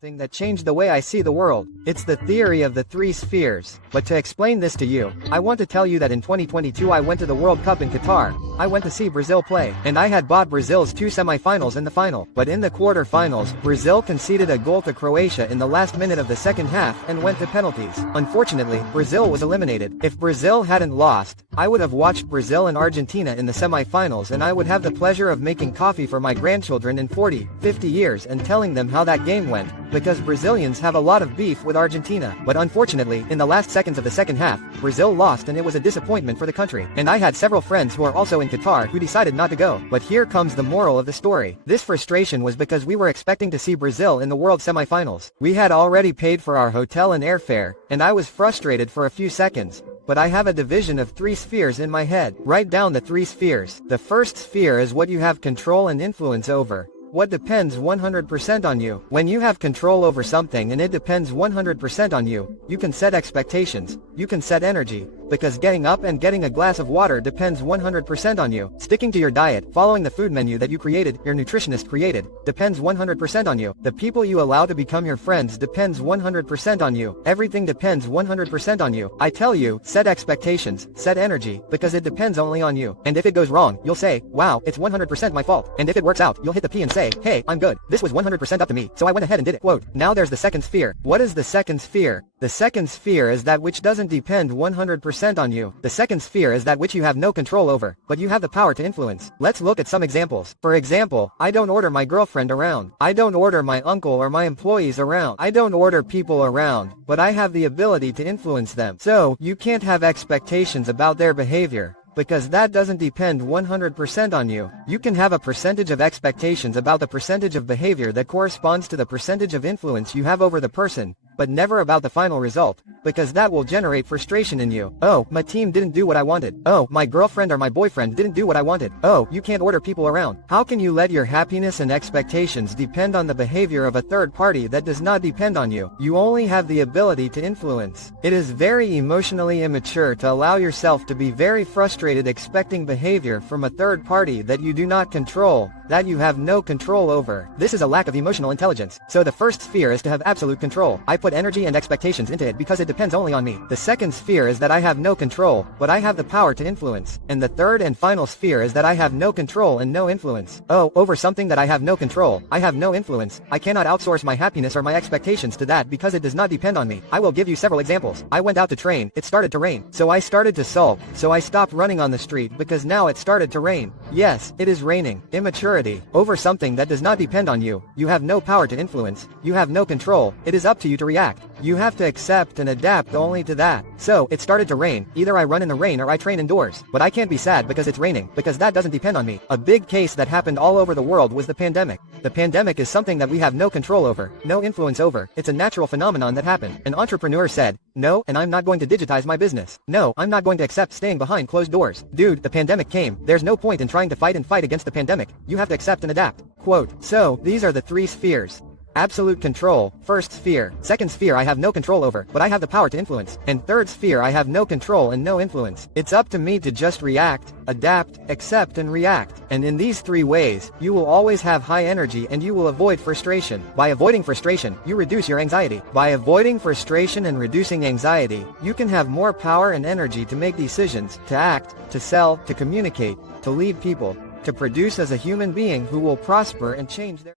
something that changed the way I see the world. It's the theory of the three spheres. But to explain this to you, I want to tell you that in 2022 I went to the World Cup in Qatar. I went to see Brazil play, and I had bought Brazil's 2 semifinals in the final. But in the quarterfinals, Brazil conceded a goal to Croatia in the last minute of the second half and went to penalties. Unfortunately, Brazil was eliminated. If Brazil hadn't lost, I would have watched Brazil and Argentina in the semifinals, and I would have the pleasure of making coffee for my grandchildren in 40, 50 years and telling them how that game went, because Brazilians have a lot of beef with Argentina. But unfortunately, in the last seconds of the second half, Brazil lost and it was a disappointment for the country. And I had several friends who are also in Qatar who decided not to go. But here comes the moral of the story. This frustration was because we were expecting to see Brazil in the World semifinals. We had already paid for our hotel and airfare, and I was frustrated for a few seconds. But I have a division of 3 spheres in my head. Write down the 3 spheres. The first sphere is what you have control and influence over. What depends 100% on you. When you have control over something and it depends 100% on you, you can set expectations, you can set energy, because getting up and getting a glass of water depends 100% on you. Sticking to your diet, following the food menu that you created, your nutritionist created, depends 100% on you. The people you allow to become your friends depends 100% on you. Everything depends 100% on you. I tell you, set expectations, set energy, because it depends only on you. And if it goes wrong, you'll say, wow, it's 100% my fault. And if it works out, you'll hit the P and say, hey, I'm good. This was 100% up to me, so I went ahead and did it. Quote. Now there's the second sphere. What is the second sphere? The second sphere is that which doesn't depend 100% on you. The second sphere is that which you have no control over, but you have the power to influence. Let's look at some examples. For example, I don't order my girlfriend around. I don't order my uncle or my employees around. I don't order people around, but I have the ability to influence them. So, you can't have expectations about their behavior, because that doesn't depend 100% on you. You can have a percentage of expectations about the percentage of behavior that corresponds to the percentage of influence you have over the person, but never about the final result, because that will generate frustration in you. Oh, my team didn't do what I wanted. Oh, my girlfriend or my boyfriend didn't do what I wanted. Oh, you can't order people around. How can you let your happiness and expectations depend on the behavior of a third party that does not depend on you? You only have the ability to influence. It is very emotionally immature to allow yourself to be very frustrated expecting behavior from a third party that you do not control, that you have no control over. This is a lack of emotional intelligence. So the first sphere is to have absolute control. I put energy and expectations into it because it depends only on me. The second sphere is that I have no control, but I have the power to influence. And the third and final sphere is that I have no control and no influence. Oh, over something that I have no control, I have no influence. I cannot outsource my happiness or my expectations to that because it does not depend on me. I will give you several examples. I went out to train, it started to rain. So I started to sulk, so I stopped running on the street because now it started to rain. Yes, it is raining. Immaturity. Over something that does not depend on you, you have no power to influence, you have no control, it is up to you to react. You have to accept and adapt only to that. So, it started to rain, either I run in the rain or I train indoors. But I can't be sad because it's raining, because that doesn't depend on me. A big case that happened all over the world was the pandemic. The pandemic is something that we have no control over, no influence over. It's a natural phenomenon that happened. An entrepreneur said, no, and I'm not going to digitize my business. No, I'm not going to accept staying behind closed doors. Dude, the pandemic came. There's no point in trying to fight against the pandemic. You have to accept and adapt. Quote. So, these are the 3 spheres. Absolute control, first sphere. Second sphere I have no control over, but I have the power to influence. And third sphere I have no control and no influence. It's up to me to just react, adapt, accept and react. And in these 3 ways, you will always have high energy and you will avoid frustration. By avoiding frustration, you reduce your anxiety. By avoiding frustration and reducing anxiety, you can have more power and energy to make decisions, to act, to sell, to communicate, to lead people, to produce as a human being who will prosper and change their